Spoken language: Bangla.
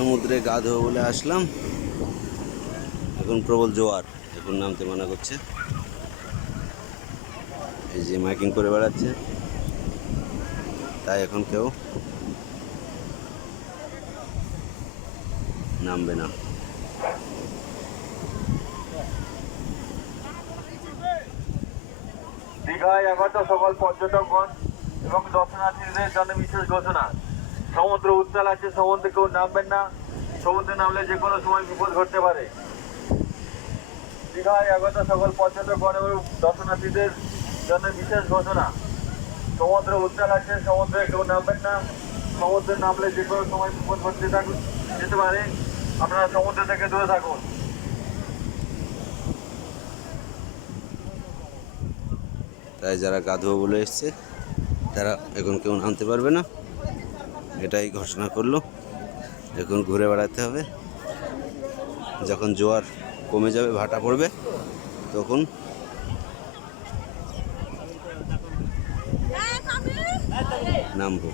সমুদ্রে গা ধোবো বলে আসলাম, এখন প্রবল জোয়ার, এখন নামতে মানা করছে। এই যে মাইকিং করে বেড়াচ্ছে, তাই এখন কেউ নামবে না। দীঘায় আগত সকল পর্যটকগণ এবং দর্শনার্থীদের জন্য বিশেষ ঘোষণা, সমুদ্র উত্তাল আছে, সমুদ্রে কেউ নামবেন না। সমুদ্রে নামলে যে কোনো সময় বিপদ ঘটতে পারে। দীঘায় আগত সকল পর্যটকগণ এবং দর্শনার্থীদের জন্য বিশেষ ঘোষণা, সমুদ্র উত্তাল আছে, সমুদ্রে কেউ নামবেন না। সমুদ্রে নামলে যে কোনো সময় বিপদ ঘটতে যেতে পারে। আপনারা সমুদ্র থেকে দূরে থাকুন। তাই যারা গা ধোবো বলে এসছে তারা এখন কেউ নামতে পারবে না, এটাই ঘোষণা করলো। এখন ঘুরে বেড়াতে হবে, যখন জোয়ার কমে যাবে, ভাটা পড়বে, তখন নামবো।